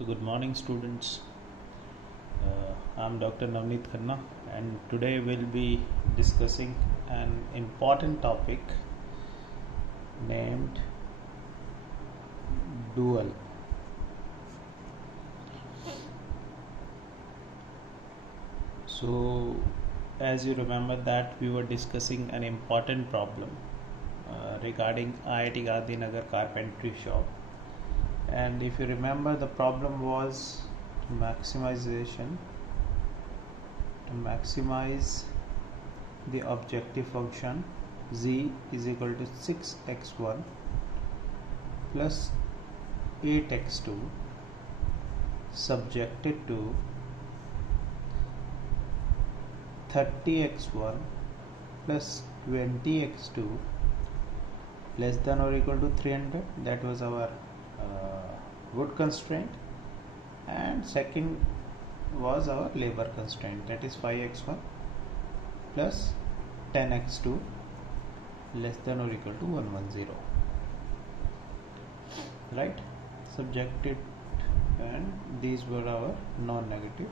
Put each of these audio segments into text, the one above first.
So good morning students. I'm Dr. Navneet Khanna and today we'll be discussing an important topic named dual. So as you remember that we were discussing an important problem regarding IIT Gandhinagar carpentry shop, and if you remember the problem was to maximize the objective function z is equal to 6x1 plus 8x2 subjected to 30x1 plus 20x2 less than or equal to 300. That was our wood constraint, and second was our labor constraint, that is 5x1 plus 10x2 less than or equal to 110, right? Subjected, and these were our non-negative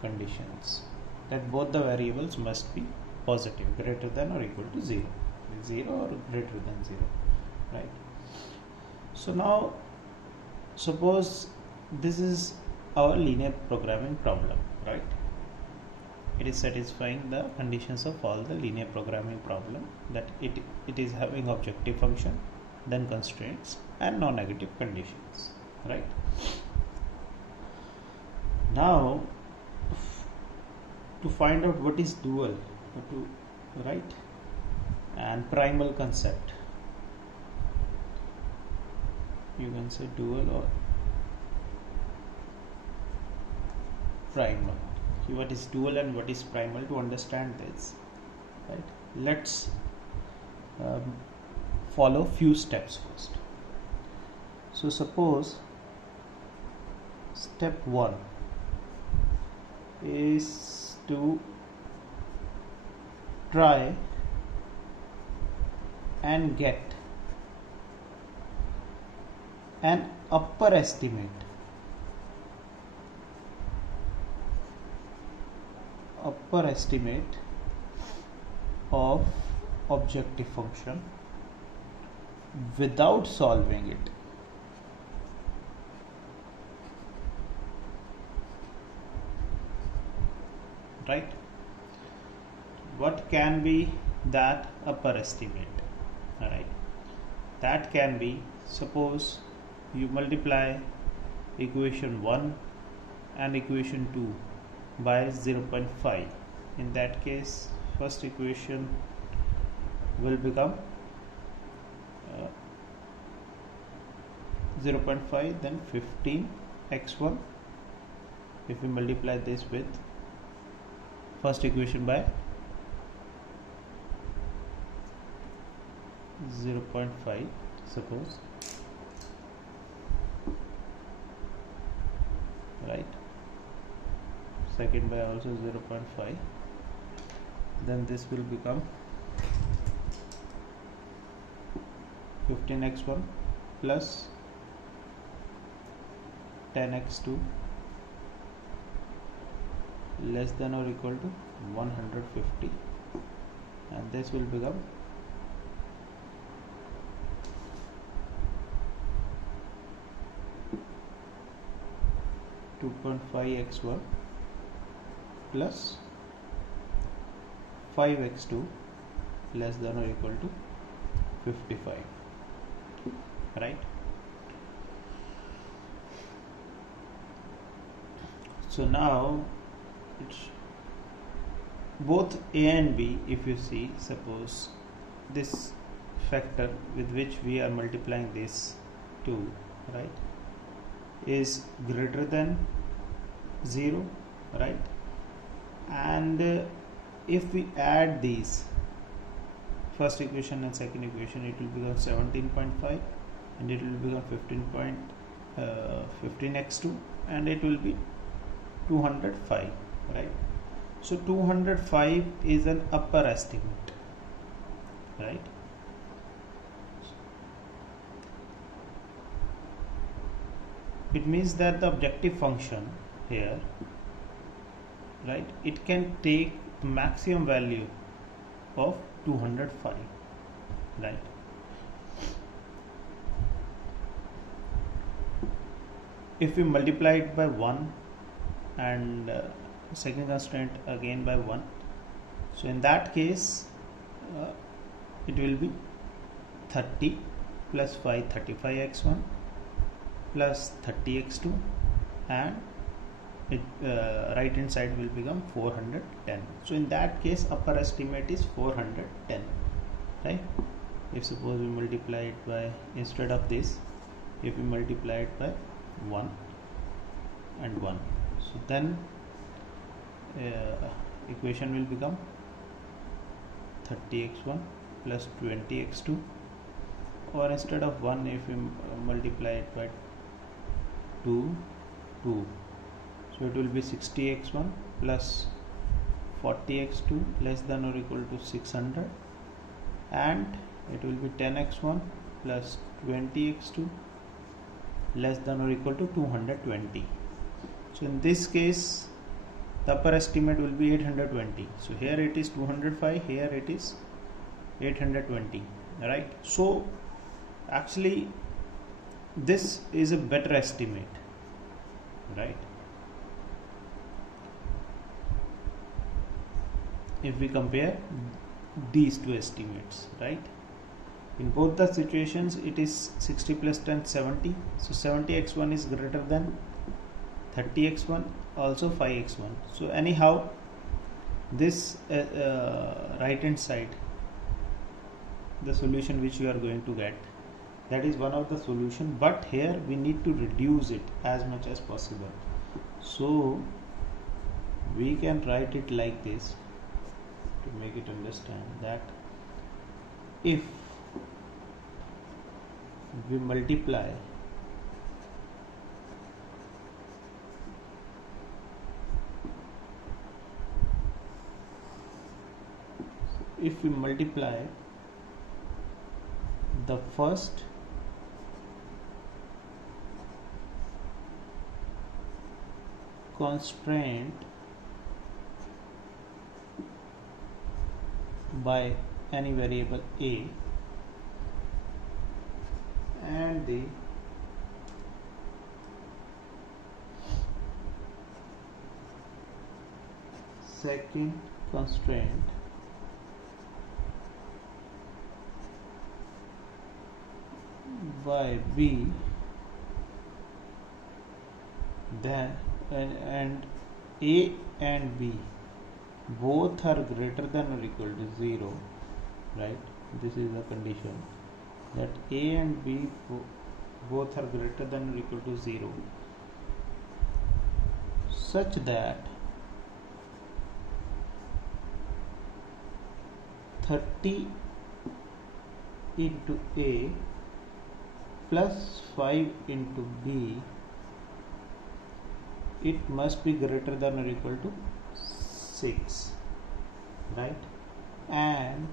conditions, that both the variables must be positive, greater than or equal to 0 or greater than 0, right? So now suppose this is our linear programming problem, right? It is satisfying the conditions of all the linear programming problem, that it is having objective function, then constraints and non-negative conditions, right? Now to find out what is dual, right, and primal concept, you can say dual or primal. What is dual and what is primal? To understand this, right, let's follow few steps first. So suppose step 1 is to try and get an upper estimate of objective function without solving it, right? What can be that upper estimate? All right, that can be, suppose you multiply equation 1 and equation 2 by 0.5. In that case, first equation will become 0.5, then 15x1. if we multiply this with first equation by 0.5, suppose, right, second by also 0.5, then this will become 15x1 plus 10x2 less than or equal to 150, and this will become 2.5x1 plus 5x2 less than or equal to 55, right? So now it's both a and b. If you see, suppose this factor with which we are multiplying this 2, right, is greater than 0, right, and if we add these first equation and second equation, it will become 17.5 and it will become 15x2 and it will be 205, right? So 205 is an upper estimate, right? it means that the objective function here, right, it can take maximum value of 205, right. If we multiply it by 1 and second constraint again by 1, so in that case it will be 30 plus 5 35x1 plus 30x2, and it right hand side will become 410. So in that case upper estimate is 410, right. If suppose we multiply it by, instead of this, if we multiply it by 1 and 1, so then equation will become 30x1 plus 20x2, or instead of 1, if we multiply it by 2, so it will be 60x1 plus 40x2 less than or equal to 600, and it will be 10x1 plus 20x2 less than or equal to 220. So in this case the upper estimate will be 820. So here it is 205, here it is 820, right. So actually this is a better estimate, right, if we compare these two estimates, right. In both the situations it is 60 plus 10 70, so 70x1 is greater than 30x1, also 5x1. So anyhow this right hand side, the solution which you are going to get, that is one of the solution, but here we need to reduce it as much as possible. So we can write it like this to make it understand that if we multiply the first constraint by any variable a and the second constraint by b, then and a and b both are greater than or equal to 0, right. This is the condition that a and b both are greater than or equal to 0, such that 30 into a plus 5 into b, it must be greater than or equal to 6, right, and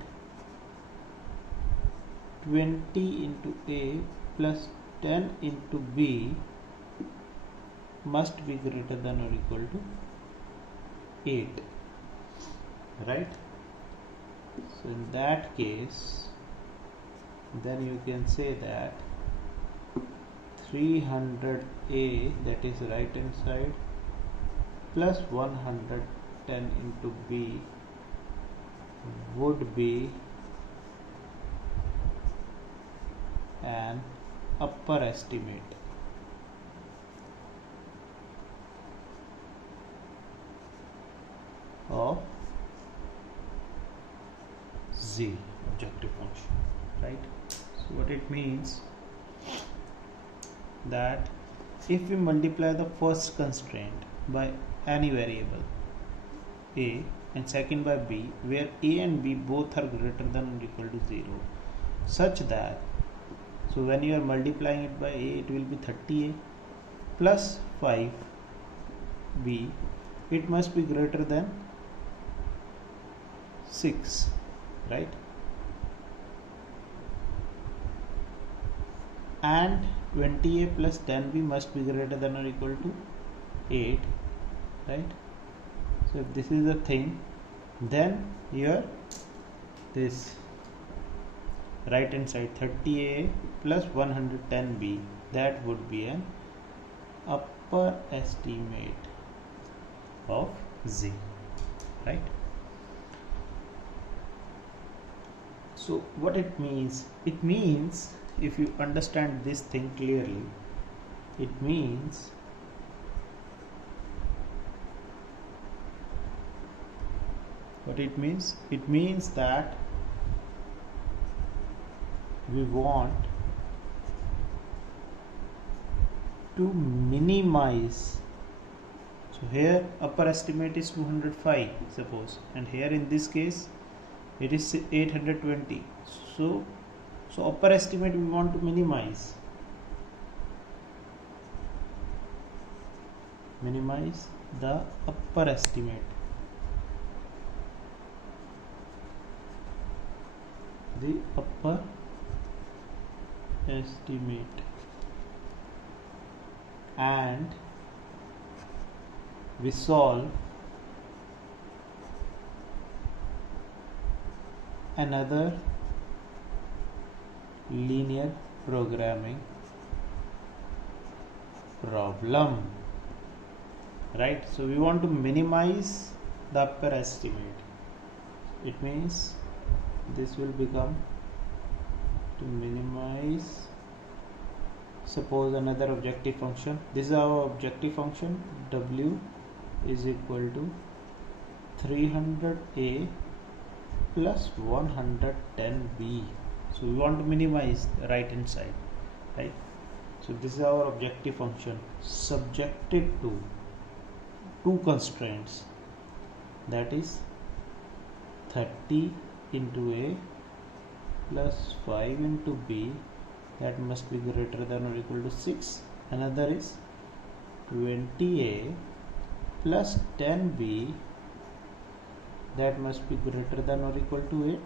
20 into a plus 10 into b must be greater than or equal to 8, right. So in that case then you can say that 300a, that is right hand side, plus 110 into b would be an upper estimate of z, objective function, right. So what it means, that if we multiply the first constraint by any variable a and second by b, where a and b both are greater than or equal to 0, such that, so when you are multiplying it by a, it will be 30a plus 5b, it must be greater than 6, right, and 20a plus 10b must be greater than or equal to 8, right? So if this is the thing, then here this right hand side 30a plus 110b, that would be an upper estimate of z, right? So what it means, if you understand this thing clearly, it means what it means? It means that we want to minimize. So here upper estimate is 205 suppose, and here in this case it is 820. So upper estimate we want to minimize the upper estimate. The upper estimate, and we solve another linear programming problem, right? So we want to minimize the upper estimate. It means this will become to minimize, suppose another objective function. This is our objective function, w is equal to 300a plus 110b. So we want to minimize the right hand side, right? So this is our objective function subjected to two constraints, that is 30 into a plus 5 into b, that must be greater than or equal to 6. Another is 20a plus 10b, that must be greater than or equal to 8,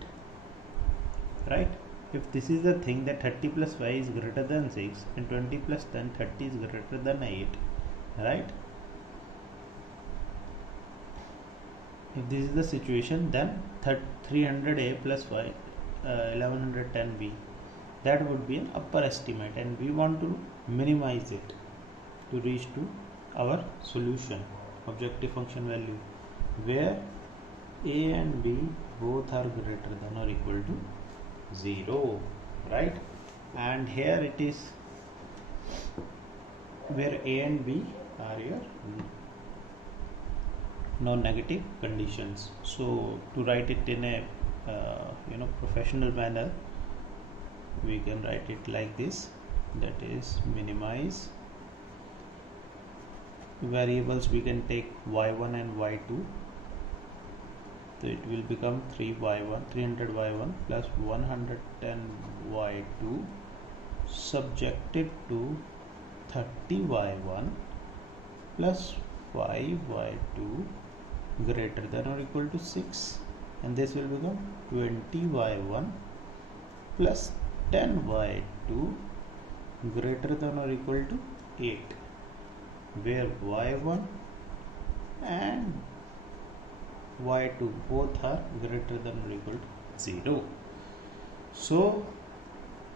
right? If this is the thing that 30 plus 5 is greater than 6 and 20 plus 10, 30 is greater than 8, right? If this is the situation, then 300a plus 5 1110b, that would be an upper estimate, and we want to minimize it to reach to our solution, objective function value, where a and b both are greater than or equal to 0, right? And here it is where a and b are your non-negative conditions. So to write it in a professional manner, we can write it like this, that is minimize variables. We can take y1 and y2, so it will become 300y1 plus 110y2 subjected to 30y1 plus 5y2 greater than or equal to 6, and this will become 20y1 plus 10y2 greater than or equal to 8, where y1 and y2 both are greater than or equal to 0. So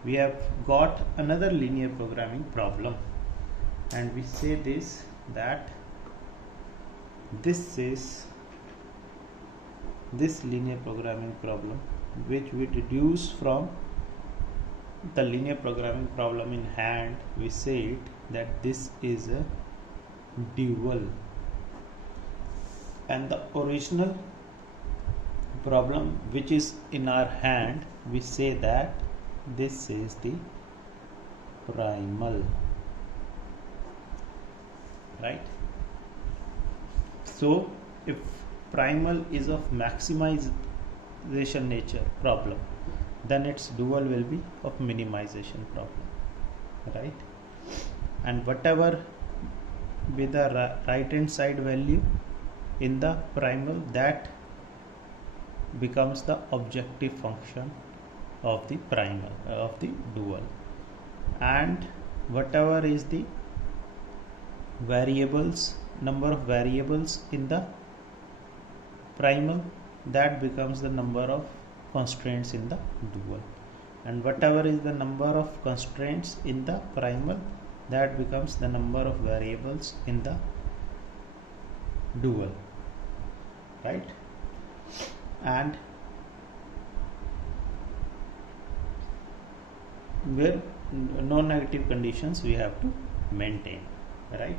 we have got another linear programming problem, and we say this, that this is this linear programming problem, which we deduce from the linear programming problem in hand. We say it that this is a dual, and the original problem which is in our hand, we say that this is the primal, right? So if primal is of maximization nature problem, then its dual will be of minimization problem, right? And whatever be the right hand side value in the primal, that becomes the objective function of the primal, of the dual. And whatever is the variables, number of variables in the primal, that becomes the number of constraints in the dual, and whatever is the number of constraints in the primal, that becomes the number of variables in the dual, right? And where non-negative conditions we have to maintain, right?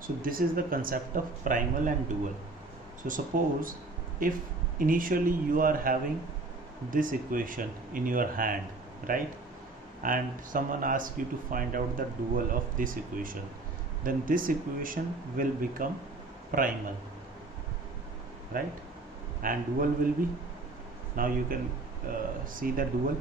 So this is the concept of primal and dual. So suppose if initially you are having this equation in your hand, right, and someone asks you to find out the dual of this equation, then this equation will become primal, right, and dual will be, now you can see the dual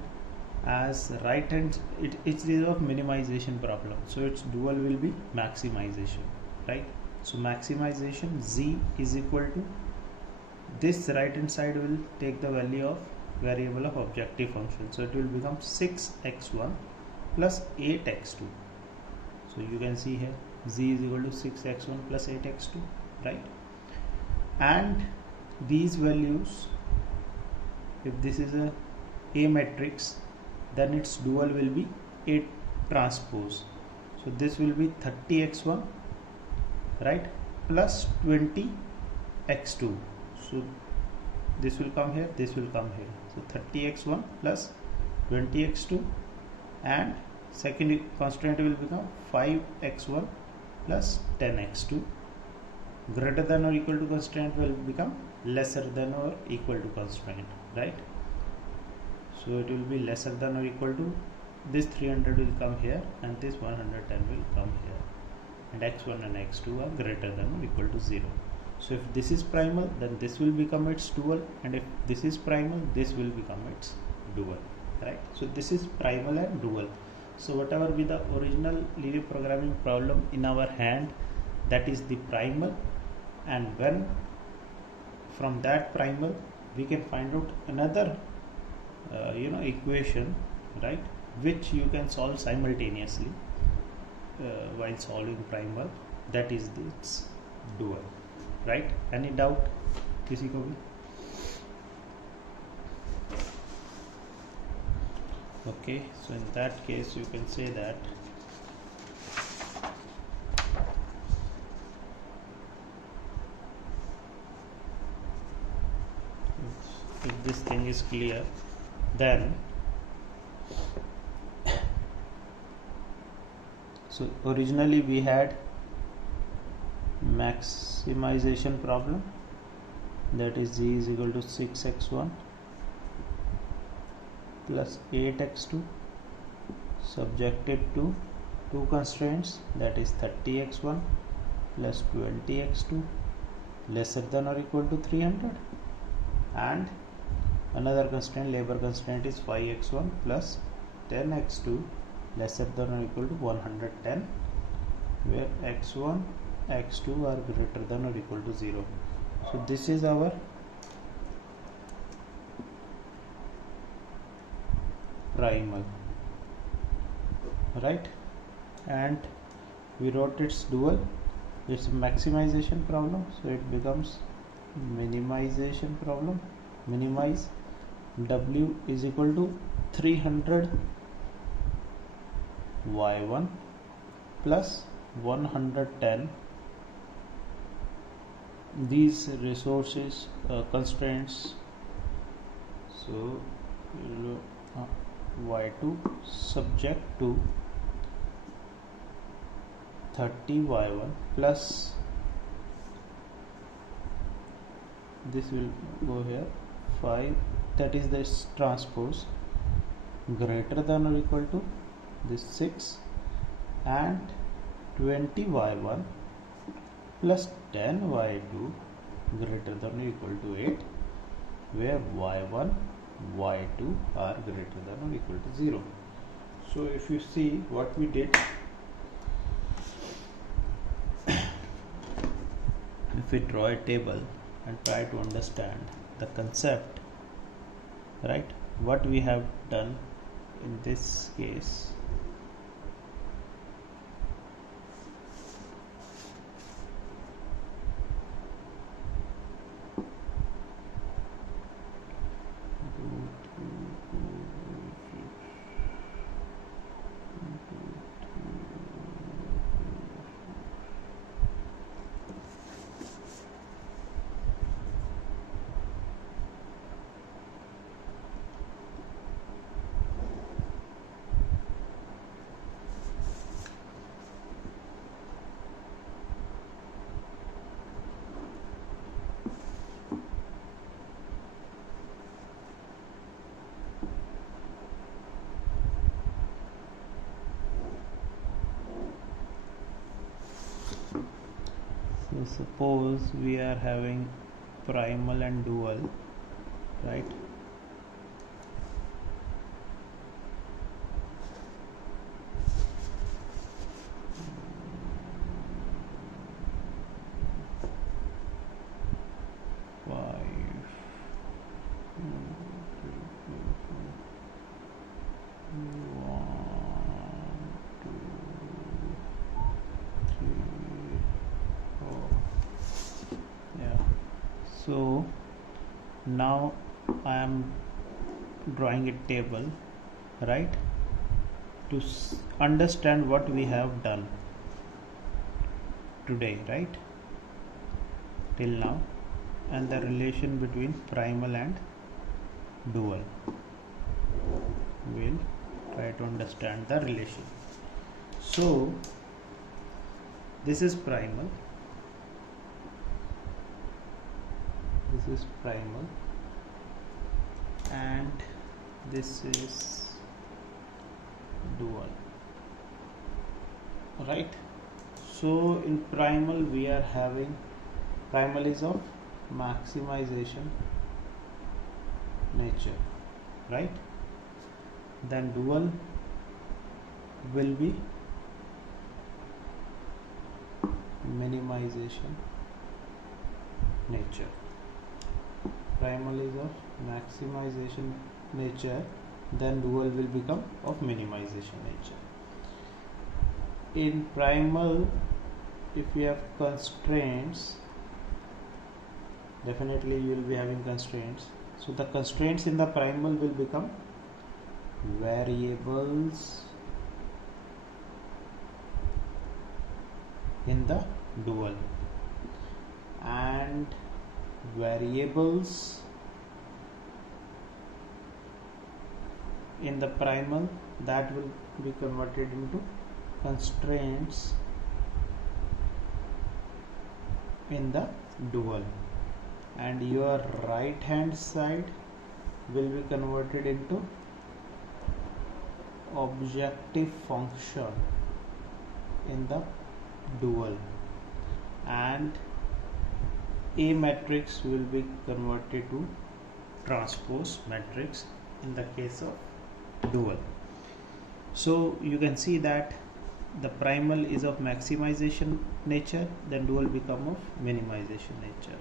as right hand, it is of minimization problem, so its dual will be maximization, right? So maximization z is equal to, this right hand side will take the value of variable of objective function, so it will become 6x1 plus 8x2. So you can see here z is equal to 6x1 plus 8x2, right? And these values, if this is a matrix, then its dual will be A transpose. So this will be 30x1, right, plus 20x2. So this will come here, this will come here. So 30x1 plus 20x2, and second constraint will become 5x1 plus 10x2. Greater than or equal to constraint will become lesser than or equal to constraint, right? So it will be lesser than or equal to, this 300 will come here and this 110 will come here, and x1 and x2 are greater than or equal to 0. So if this is primal, then this will become its dual, and if this is primal, this will become its dual, right? So this is primal and dual. So whatever be the original linear programming problem in our hand, that is the primal, and when from that primal we can find out another equation, right, which you can solve simultaneously while solving primal, that is its dual, right? Any doubt किसी को भी? Okay, so in that case you can say that if this thing is clear, then so originally we had maximization problem, that is z is equal to 6x1 plus 8x2 subjected to two constraints, that is 30x1 plus 20x2 lesser than or equal to 300, and another constraint, labor constraint, is 5x1 plus 10x2 lesser than or equal to 110, where x1 x2 are greater than or equal to 0. So this is our primal, right? And we wrote its dual, it's a maximization problem, so it becomes minimization problem. Minimize, w is equal to 300 y1 plus 110, these resources constraints, so y2 subject to 30 y1 plus, this will go here 5, that is this transpose, greater than or equal to this 6, and 20 y1 plus 10 y2 greater than or equal to 8, where y1 y2 are greater than or equal to 0. So if you see what we did, if we draw a table and try to understand the concept, right, what we have done in this case, So suppose we are having primal and dual, right? So now I am drawing a table, right, to understand what we have done today, right, till now, and the relation between primal and dual. We'll try to understand the relation. So this is primal, and this is dual, right? So in primal we are having, primal is of maximization nature, right? Then dual will be minimization nature. Primal is of maximization nature, then dual will become of minimization nature. In primal, if we have constraints, definitely you will be having constraints. So the constraints in the primal will become variables in the dual, and variables in the primal, that will be converted into constraints in the dual, and your right hand side will be converted into objective function in the dual, and A matrix will be converted to transpose matrix in the case of dual. So you can see that the primal is of maximization nature, then dual become of minimization nature,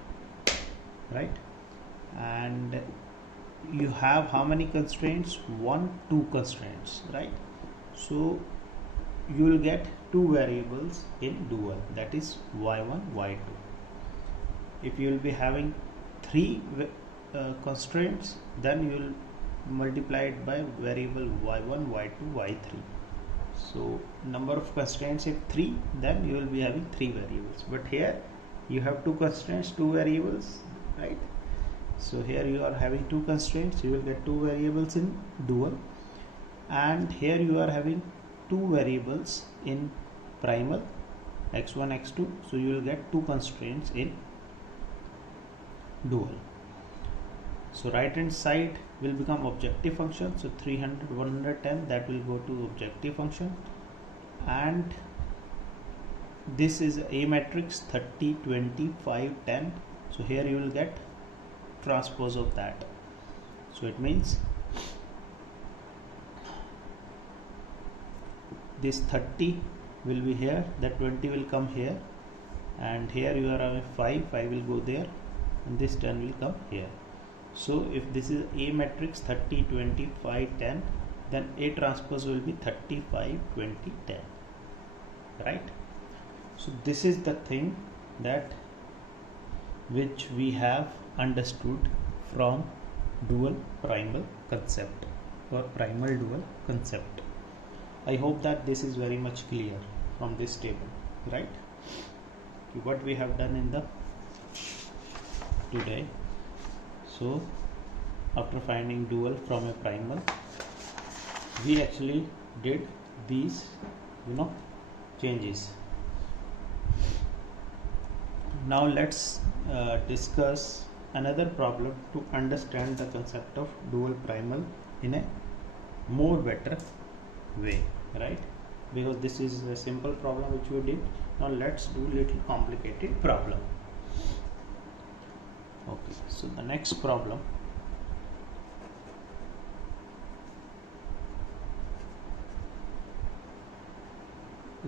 right? And you have how many constraints? 1, 2 constraints, right? So you will get 2 variables in dual, that is y1, y2. If you will be having 3 constraints, then you will multiply it by variable y1, y2, y3. So number of constraints if 3, then you will be having 3 variables. But here you have 2 constraints, 2 variables, right? So here you are having 2 constraints, you will get 2 variables in dual, and here you are having 2 variables in primal, x1, x2. So you will get 2 constraints in dual. So right hand side will become objective function, so 300, 110, that will go to objective function, and this is A matrix 30, 20, 5, 10. So here you will get transpose of that. So it means this 30 will be here, that 20 will come here, and here you are having 5 will go there, and this 10 will come here. So if this is A matrix 30, 20, 5, 10, then A transpose will be 35, 20, 10, right? So this is the thing that which we have understood from dual primal concept or primal dual concept. I hope that this is very much clear from this table, right? What we have done in the today. So after finding dual from a primal, we actually did these changes. Now let's discuss another problem to understand the concept of dual primal in a more better way, right? Because this is a simple problem which we did, Now let's do little complicated problem. Okay, so the next problem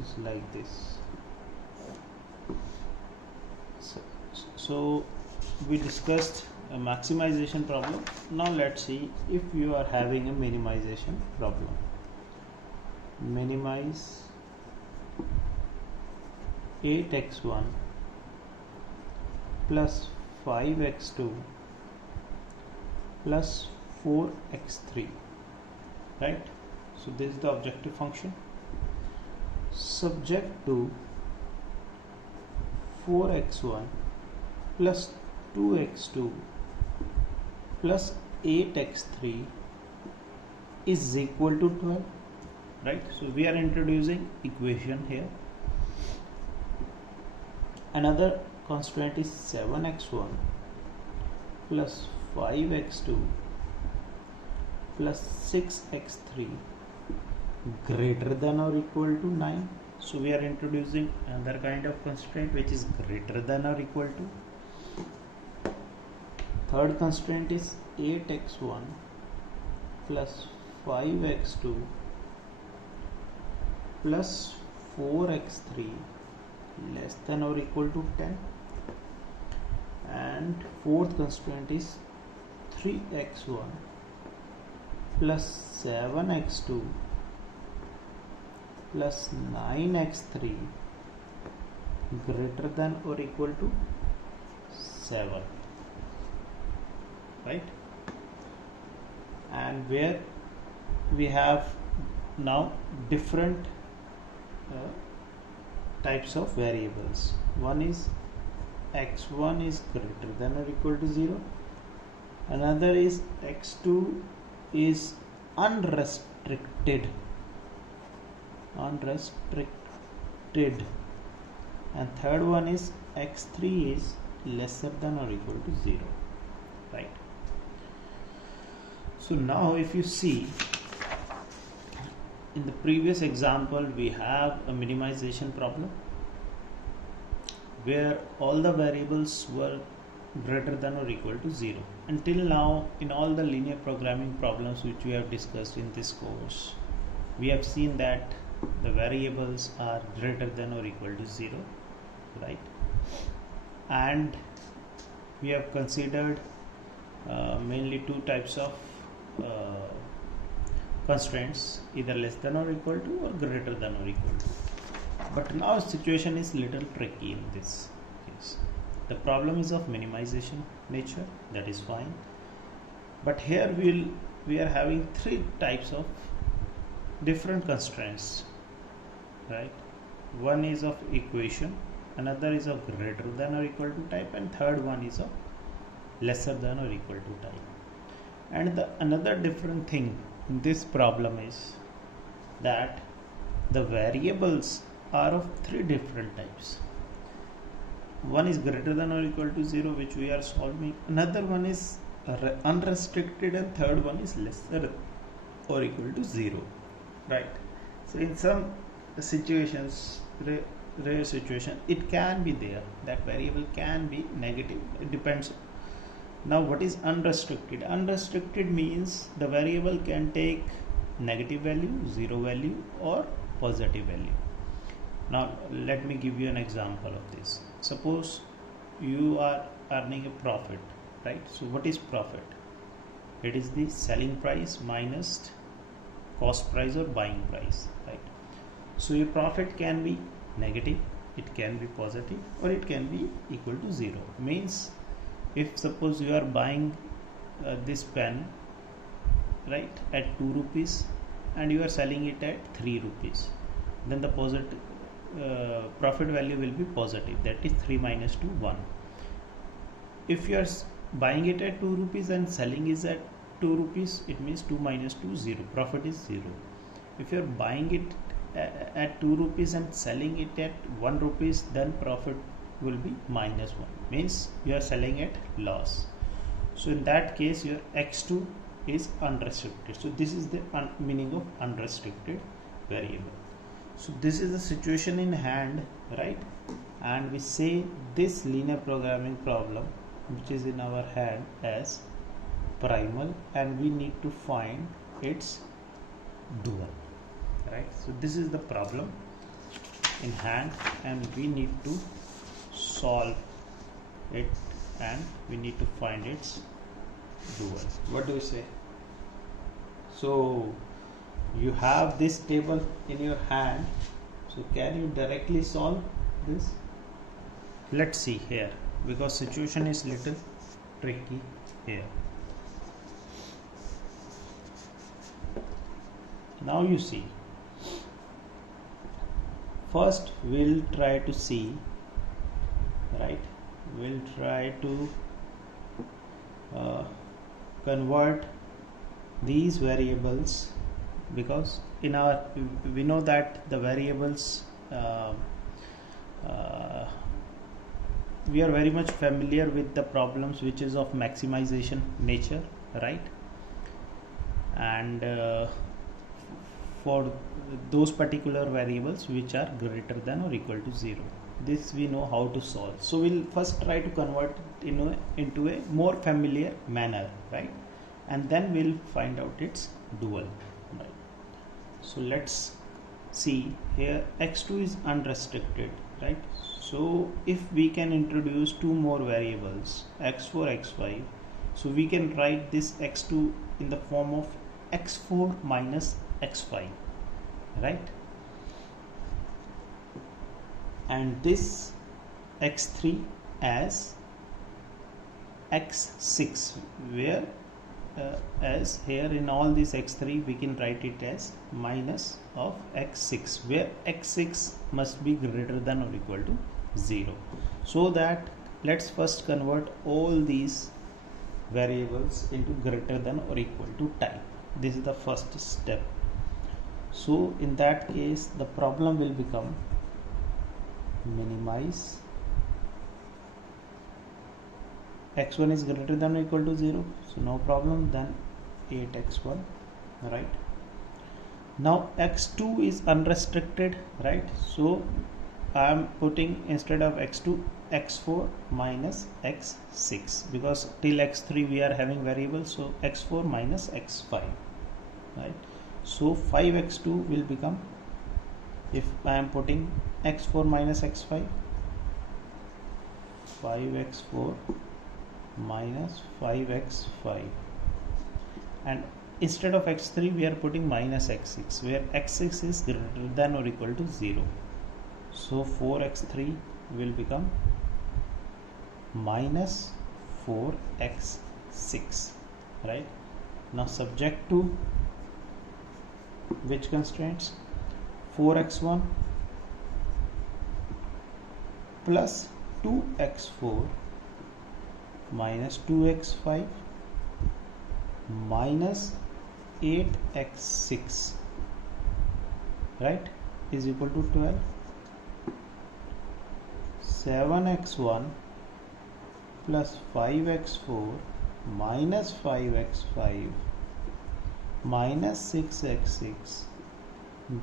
is like this. So we discussed a maximization problem. Now let's see if you are having a minimization problem. Minimize 8x1 plus 5x2 plus 4x3, right? So this is the objective function subject to 4x1 plus 2x2 plus 8x3 is equal to 12, right? So we are introducing equation here. Another constraint is 7x1 plus 5x2 plus 6x3 greater than or equal to 9. So we are introducing another kind of constraint which is greater than or equal to. Third constraint is 8x1 plus 5x2 plus 4x3 less than or equal to 10. And fourth constraint is 3x1 plus 7x2 plus 9x3 greater than or equal to 7, right? And where we have now different types of variables. One is x1 is greater than or equal to 0. Another is x2 is unrestricted, and third one is x3 is lesser than or equal to 0, right? So now if you see in the previous example, we have a minimization problem where all the variables were greater than or equal to 0. Until now, in all the linear programming problems which we have discussed in this course, we have seen that the variables are greater than or equal to 0, right? And we have considered mainly two types of constraints, either less than or equal to or greater than or equal to. But now situation is little tricky in this case. The problem is of minimization nature, that is fine. But here we are having three types of different constraints, right? One is of equation, another is of greater than or equal to type, and third one is of lesser than or equal to type. And another different thing in this problem is that the variables are of three different types. One is greater than or equal to 0, which we are solving. Another one is unrestricted, and third one is lesser or equal to 0, right? So in some situations, rare situation, it can be there, that variable can be negative. It depends. Now what is unrestricted? Unrestricted means the variable can take negative value, 0 value, or positive value. Now let me give you an example of this. Suppose you are earning a profit, right? So what is profit? It is the selling price minus cost price or buying price, right? So your profit can be negative, it can be positive, or it can be equal to 0. Means if suppose you are buying this pen, right, at 2 rupees and you are selling it at 3 rupees, then the profit value will be positive, that is 3 minus 2, 1. If you are buying it at 2 rupees and selling is at 2 rupees, it means 2 minus 2, 0, profit is 0. If you are buying it at 2 rupees and selling it at 1 rupees, then profit will be minus 1, means you are selling at loss. So in that case your x2 is unrestricted. So this is the meaning of unrestricted variable. So this is the situation in hand, right? And we say this linear programming problem which is in our hand as primal, and we need to find its dual, right? So this is the problem in hand and we need to solve it and we need to find its dual. What do we say? So you have this table in your hand, so can you directly solve this? Let's see here, because situation is little tricky here. Now you see, first we'll try to see, right, we'll try to convert these variables, because in our we know that the variables we are very much familiar with the problems which is of maximization nature, right? And for those particular variables which are greater than or equal to 0, this we know how to solve. So we'll first try to convert it into a more familiar manner, right? And then we'll find out its dual, right? So let's see here, x2 is unrestricted, right? So if we can introduce two more variables, x4, x5, so we can write this x2 in the form of x4 minus x5, right? And this x3 as x6, where as here in all this x3 we can write it as minus of x6, where x6 must be greater than or equal to 0. So that let's first convert all these variables into greater than or equal to type. This is the first step. So in that case the problem will become minimize x1 is greater than or equal to 0, so no problem, then 8x1, right? Now x2 is unrestricted, right? So I am putting instead of x2 x4 minus x6, because till x3 we are having variables, so x4 minus x5, right? So 5x2 will become, if I am putting x4 minus x5, 5x4 minus 5x5, and instead of x3 we are putting minus x6, where x6 is greater than or equal to 0. So 4x3 will become minus 4x6, right? Now subject to which constraints? 4x1 plus 2x4 minus 2x5 minus 8x6, right, is equal to 12. 7x1 plus 5x4 minus 5x5 minus 6x6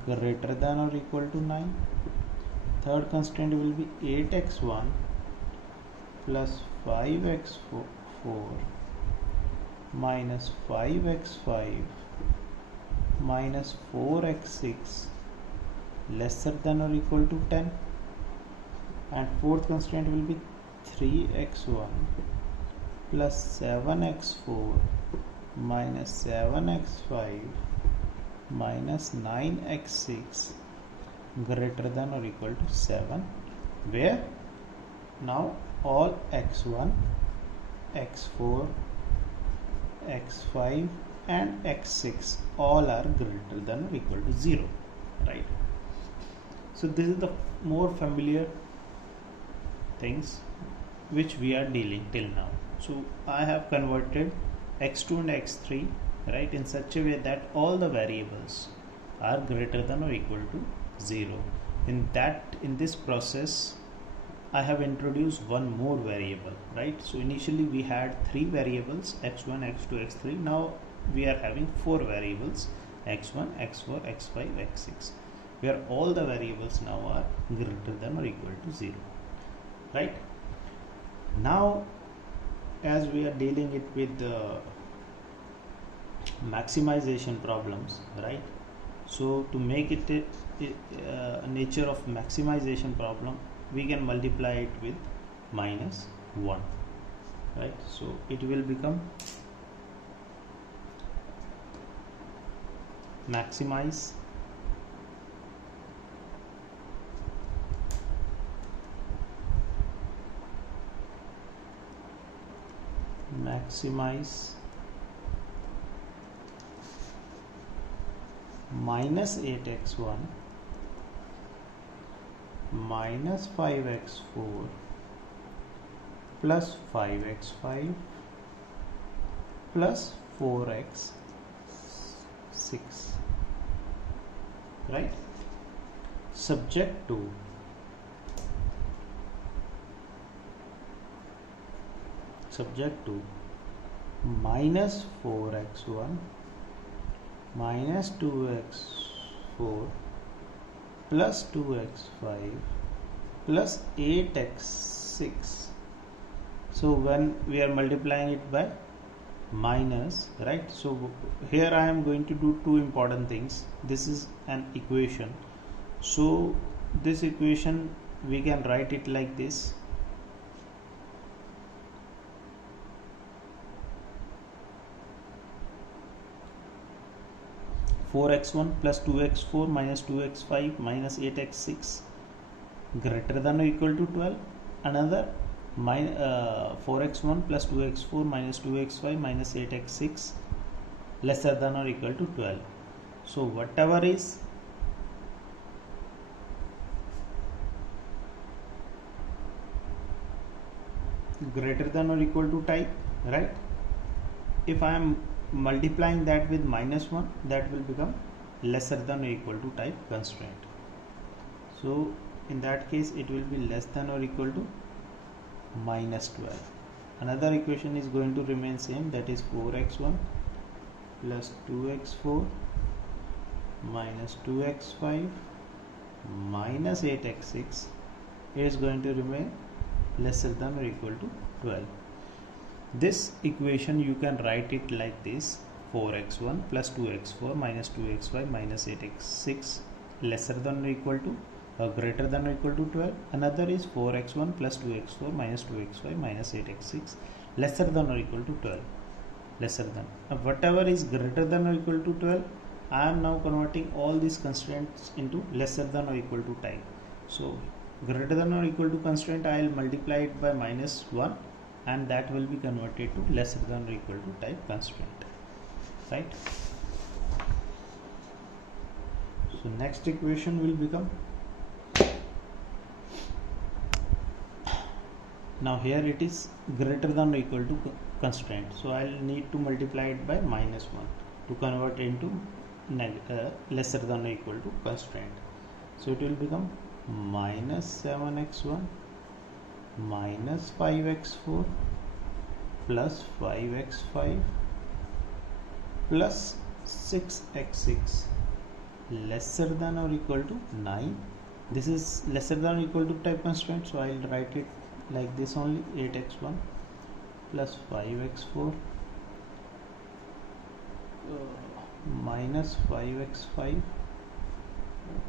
greater than or equal to 9. Third constraint will be 8x1 plus 5x4 minus 5x5 minus 4x6 lesser than or equal to 10. And fourth constraint will be 3x1 plus 7x4 minus 7x5 minus 9x6 greater than or equal to 7, where now all x1, x4, x5 and x6 all are greater than or equal to 0, right? So this is the more familiar things which we are dealing till now. So I have converted x2 and x3, right, in such a way that all the variables are greater than or equal to 0. In this process I have introduced one more variable, right? So initially we had 3 variables, x1, x2, x3. Now we are having 4 variables, x1, x4, x5, x6. where all the variables now are greater than or equal to 0, right? Now as we are dealing it with the maximization problems, right? So to make it a nature of maximization problem, we can multiply it with minus 1, right? So it will become maximize minus 8x1 minus 5x4 plus 5x5 plus 4x6, right? Subject to minus 4x1 minus 2x4 plus 2x5 plus 8x6. So when we are multiplying it by minus, right? So here I am going to do two important things. This is an equation, so this equation we can write it like this. Four x1 plus 2x4 minus 2x5 minus 8x6 greater than or equal to 12. Another 4x1 plus 2x4 minus 2x5 minus 8x6 lesser than or equal to 12. So whatever is greater than or equal to type, right? If I am multiplying that with minus 1, that will become lesser than or equal to type constraint. So in that case it will be less than or equal to minus 12. Another equation is going to remain same, that is 4x1 plus 2x4 minus 2x5 minus 8x6 is going to remain lesser than or equal to 12. This equation you can write it like this: 4x1 plus 2x4 minus 2x5 minus 8x6 lesser than or equal to greater than or equal to 12. Another is 4x1 plus 2x4 minus 2x5 minus 8x6 lesser than or equal to 12. Lesser than. Whatever is greater than or equal to 12, I am now converting all these constraints into lesser than or equal to type. So greater than or equal to constraint, I will multiply it by minus 1, and that will be converted to lesser than or equal to type constraint, right? So next equation will become, now here it is greater than or equal to constraint, so I will need to multiply it by minus 1 to convert into lesser than or equal to constraint. So it will become minus 7x1 minus 5x4 plus 5x5 plus 6x6 lesser than or equal to 9. This is lesser than or equal to type constraint, so I will write it like this only: 8x1 plus 5x4 minus 5x5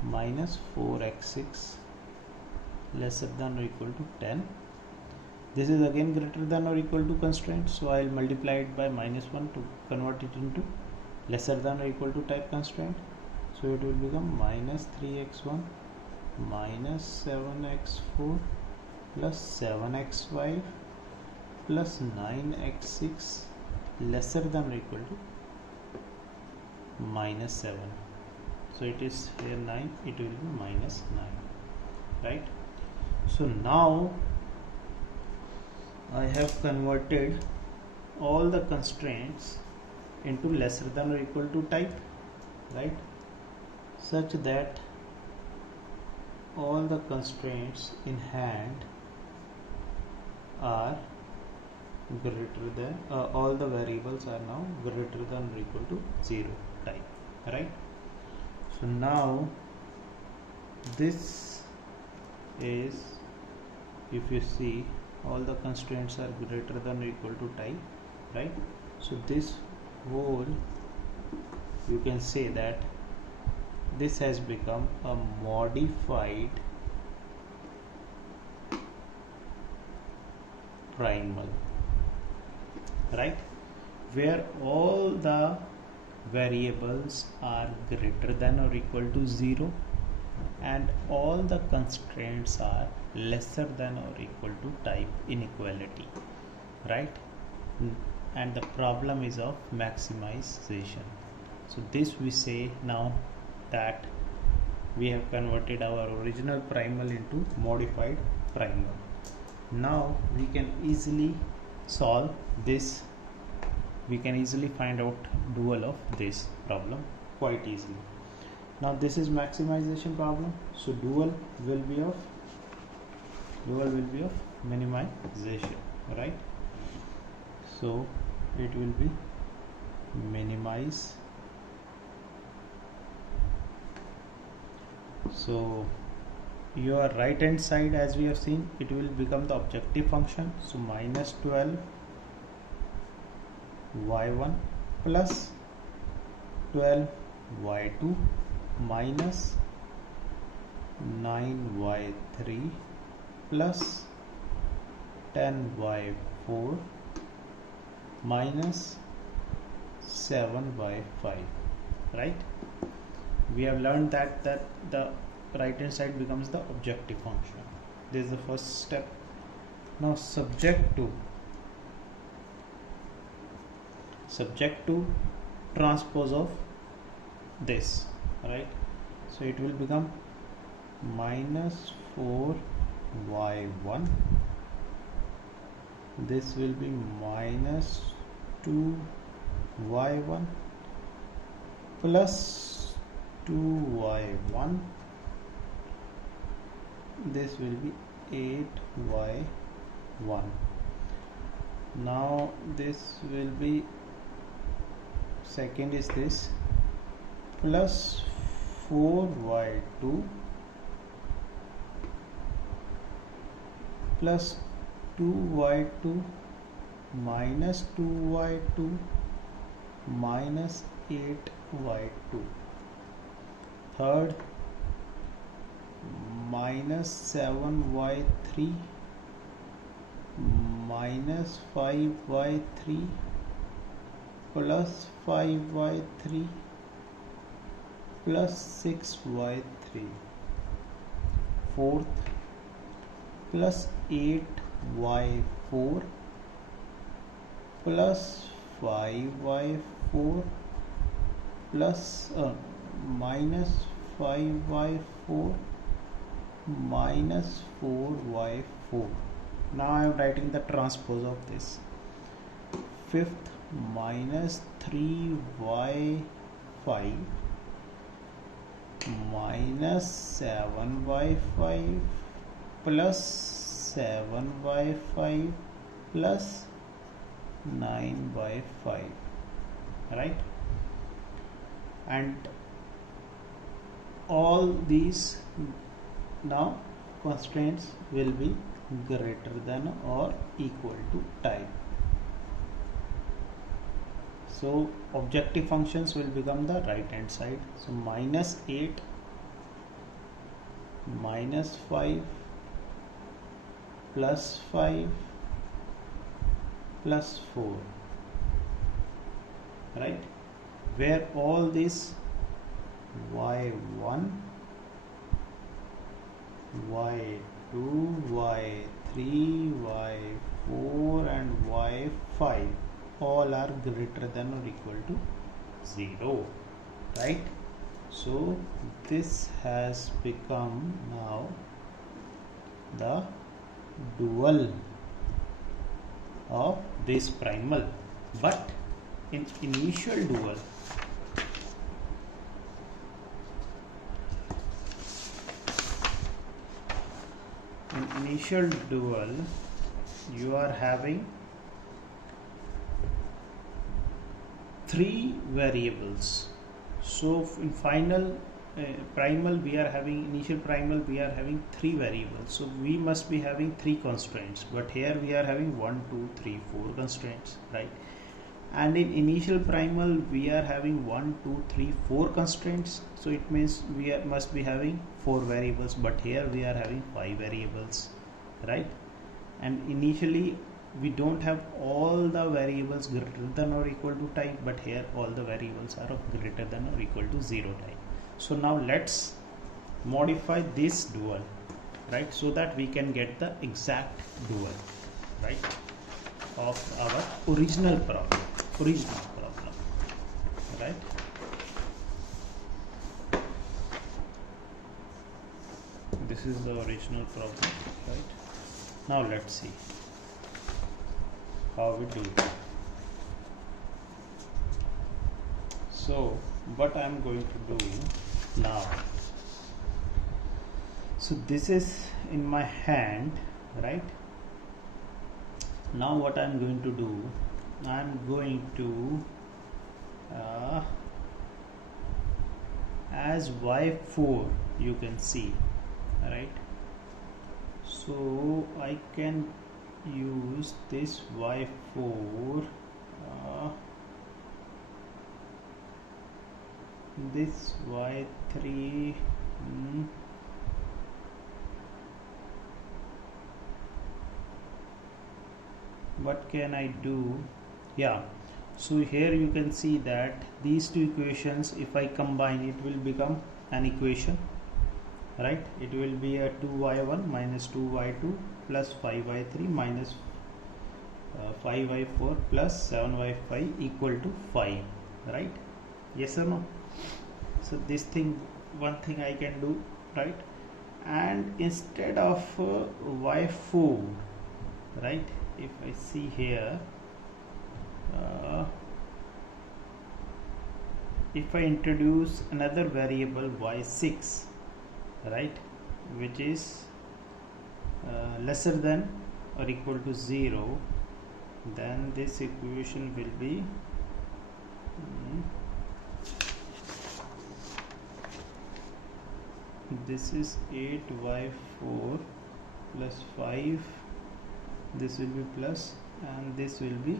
minus 4x6 lesser than or equal to 10. This is again greater than or equal to constraint, so I will multiply it by minus 1 to convert it into lesser than or equal to type constraint. So it will become minus 3x1 minus 7x4 plus 7x5 plus 9x6 lesser than or equal to minus 7. So it is here 9, it will be minus 9, right? So now I have converted all the constraints into lesser than or equal to type, right? Such that all the constraints in hand are greater than all the variables are now greater than or equal to 0 type, right? So now this is, if you see, all the constraints are greater than or equal to type, right? So this whole, you can say that this has become a modified primal, right, where all the variables are greater than or equal to 0 and all the constraints are lesser than or equal to type inequality, right? And the problem is of maximization. So this we say now that we have converted our original primal into modified primal. Now we can easily solve this, we can easily find out dual of this problem quite easily. Now this is maximization problem, so dual will be of minimization, right? So it will be minimize. So your right hand side, as we have seen, it will become the objective function, so minus 12 y1 plus 12 y2 minus 9y3 plus 10y4 minus 7y5, right? We have learned that the right hand side becomes the objective function. This is the first step. Now subject to transpose of this, right? So it will become minus 4y1, this will be minus 2y1 plus 2y1, this will be 8y1. Now this will be, second is this, plus 4y2 plus 2y2 minus 2y2 minus 8y2. Third, minus 7y3 minus 5y3 plus 5y3 plus 6y3. Fourth, plus 8y4 plus 5y4 plus minus 5y4 minus 4y4. Now I am writing the transpose of this. Fifth, minus 3y5 minus 7y5 plus 7y5 plus 9y5, right? And all these now constraints will be greater than or equal to type. So objective functions will become the right hand side. So minus 8 minus 5 plus 5 plus 4, right? Where all this y1, y2, y3, y4 and y5 all are greater than or equal to 0, right? So this has become now the dual of this primal. But in initial dual, you are having 3 variables. So in final primal we are having, initial primal we are having 3 variables, so we must be having 3 constraints, but here we are having 1 2 3 4 constraints, right? And in initial primal we are having 1 2 3 4 constraints, so it means we must be having 4 variables, but here we are having 5 variables, right? And initially we don't have all the variables greater than or equal to type, but here all the variables are of greater than or equal to 0 type. So now let's modify this dual, right, so that we can get the exact dual, right, of our original problem, right? This is the original problem, right? Now let's see how we do it. So what I am going to do now, so this is in my hand, right? Now what I am going to do, I am going to as y4 you can see, right? So I can use this y4, this y3, what can I do? Yeah, so here you can see that these two equations, if I combine, it will become an equation, right? It will be a 2y1 minus 2y2 plus 5y3 minus 5y4 plus 7y5 equal to 5, right? Yes or no? So this thing, one thing I can do, right? And instead of y4, right, if I see here, if I introduce another variable y6, right, which is lesser than or equal to 0, then this equation will be this is 8y4 plus 5, this will be plus, and this will be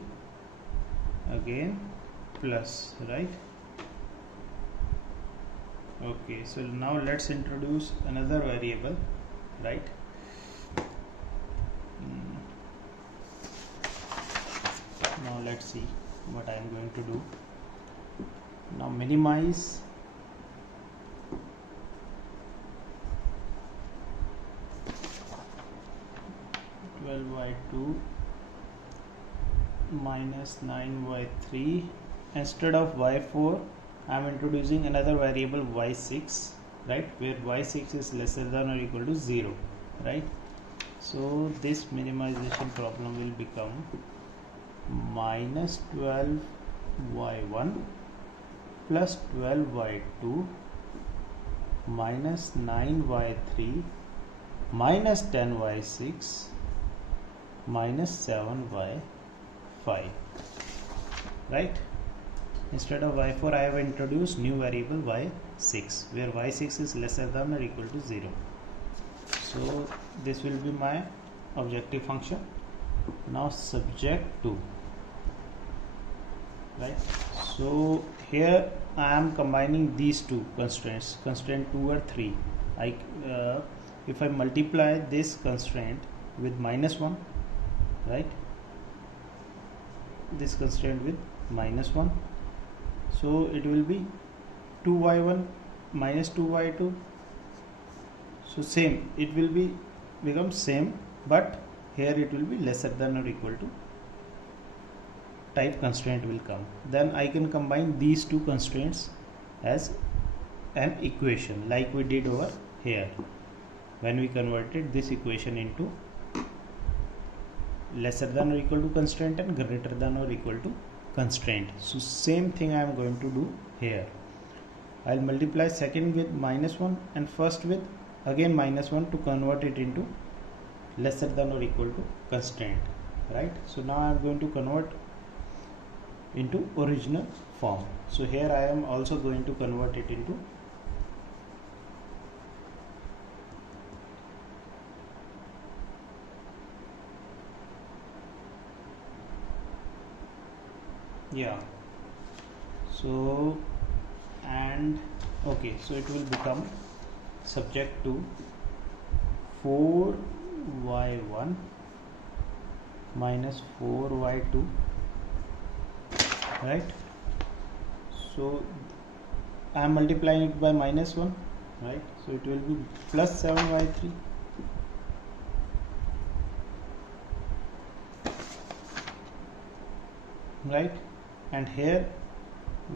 again plus, right? Okay, so now let's introduce another variable, right? Now let's see what I am going to do. Now minimize y2 minus 9y3. Instead of y4 I am introducing another variable y6, right, where y6 is lesser than or equal to 0, right? So this minimization problem will become minus 12y1 plus 12y2 minus 9y3 minus 10y6 minus 7y5, right? Instead of y4 I have introduced new variable y6, where y6 is lesser than or equal to 0. So this will be my objective function. Now subject to, right? So here I am combining these two constraints, constraint 2 or 3. If I multiply this constraint with minus 1, right, this constraint with minus 1, so it will be 2y1 minus 2y2. So same, it will be become same, but here it will be lesser than or equal to type constraint will come. Then I can combine these two constraints as an equation, like we did over here when we converted this equation into lesser than or equal to constraint and greater than or equal to constraint. So same thing I am going to do here. I'll multiply second with minus 1 and first with again minus 1 to convert it into lesser than or equal to constraint, right? So now I am going to convert into original form. So here I am also going to convert it into yeah. So and okay, so it will become subject to 4y1 minus 4y2, right? So I am multiplying it by minus 1, right? So it will be plus 7y3, right? And here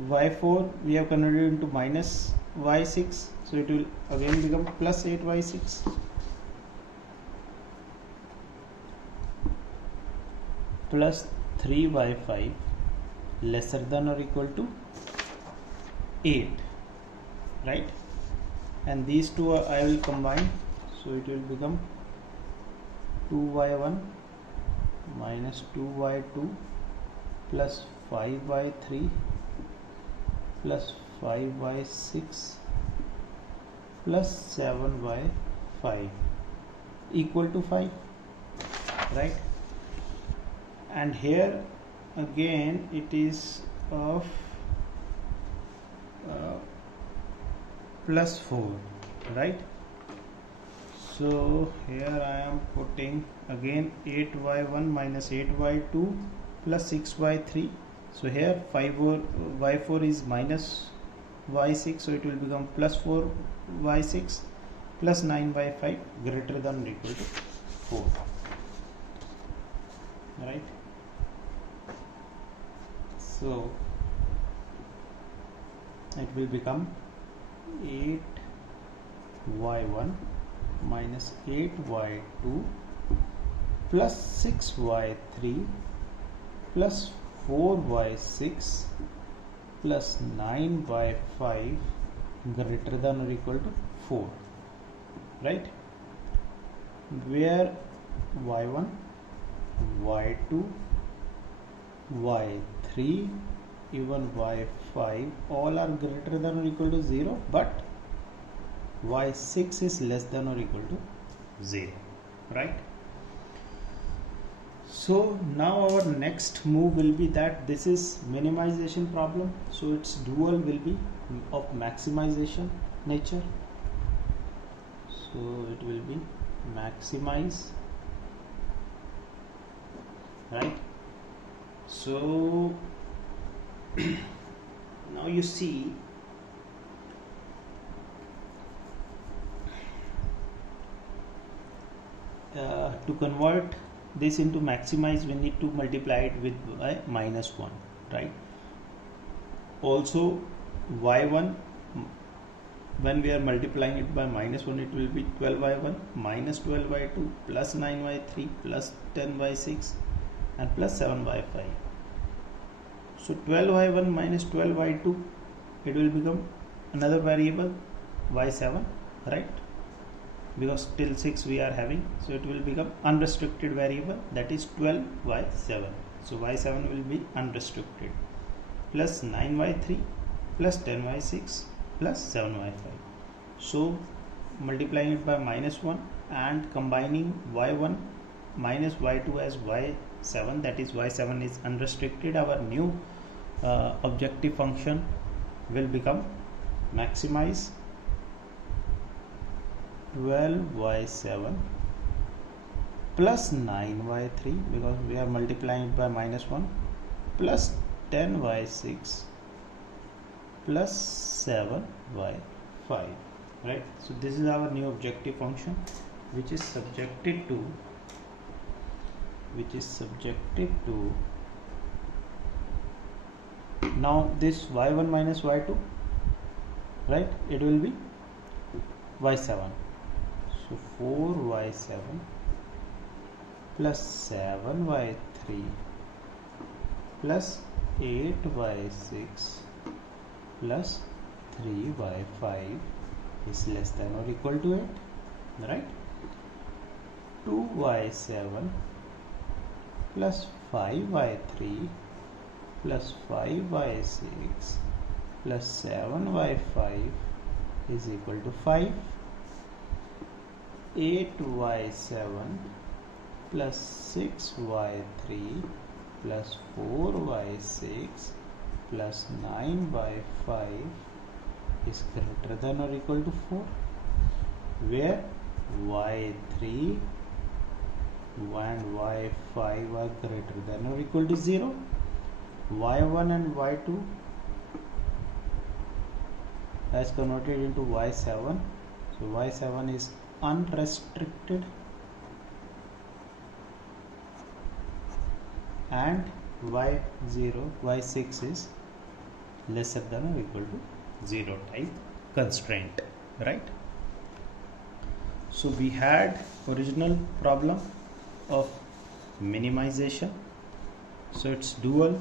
y4 we have converted into minus y6, so it will again become plus 8y6. Plus 3y5 lesser than or equal to 8, right? And these two I will combine, so it will become 2y1 minus 2y2 plus 5y3 plus 5y6 plus 7y5 equal to 5, right? And here again it is of plus 4, right? So here I am putting again 8y1 minus 8y2 plus 6y3. So here y4 is minus y6, so it will become plus 4y6 plus 9y5 greater than or equal to 4, right? So it will become 8y1 minus 8y2 plus 6y3 plus 4y6 plus 9y5 greater than or equal to 4, right? Where y1, y2, y3, even y5 all are greater than or equal to 0, but y6 is less than or equal to 0, right? So now our next move will be that this is minimization problem, so its dual will be of maximization nature. So it will be maximize, right? So now you see to convert this into maximize we need to multiply it with minus 1, right? Also y1, when we are multiplying it by minus 1, it will be 12y1 minus 12y2 plus 9y3 plus 10y6 and plus 7y5. So 12y1 minus 12y2, it will become another variable y7, right? Because till 6 we are having, so it will become unrestricted variable, that is 12y7. So y7 will be unrestricted plus 9y3 plus 10y6 plus 7y5. So multiplying it by minus 1 and combining y1 minus y2 as y7, that is y7 is unrestricted, our new objective function will become maximize 12y7 plus 9y3, because we are multiplying it by minus 1, plus 10y6 plus 7y5, right? So this is our new objective function which is subjected to now this y1 minus y2, right? It will be y7. So 4y7 plus 7y3 plus 8y6 plus 3y5 is less than or equal to 8, right? 2y7 plus 5y3 plus 5y6 plus 7y5 is equal to 5. 8y7 plus 6y3 plus 4y6 plus 9y5 is greater than or equal to 4, where y3 and y5 are greater than or equal to 0. y1 and y2 has converted into y7, so y7 is unrestricted, and y6 is lesser than or equal to 0 type constraint, right? So we had original problem of minimization, so it's dual,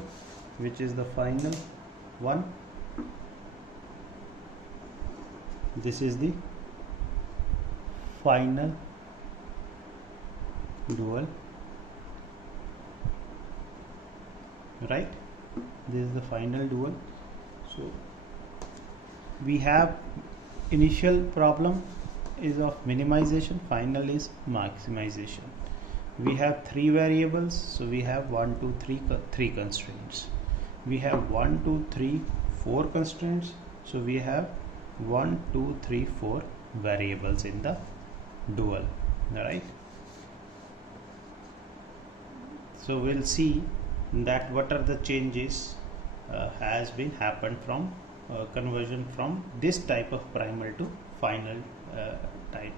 which is the final one. This is the final dual, right? This is the final dual. So we have initial problem is of minimization, final is maximization. We have 3 variables, so we have 1 2 3 constraints. We have 1 2 3 4 constraints, so we have 1 2 3 4 variables in the dual, right? So we'll see that what are the changes has been happened from conversion from this type of primal to final type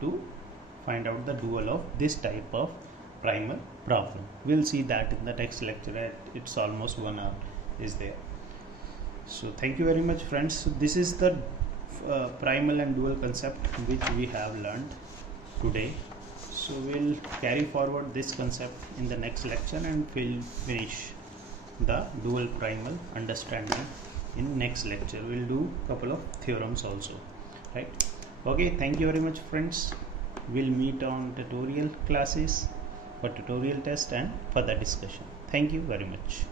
to find out the dual of this type of primal problem. We'll see that in the next lecture. It's almost 1 hour is there. So thank you very much, friends. So this is the primal and dual concept which we have learned today. So we'll carry forward this concept in the next lecture, and we'll finish the dual primal understanding in next lecture. We'll do couple of theorems also, right? Okay, thank you very much, friends. We'll meet on tutorial classes for tutorial test and further discussion. Thank you very much.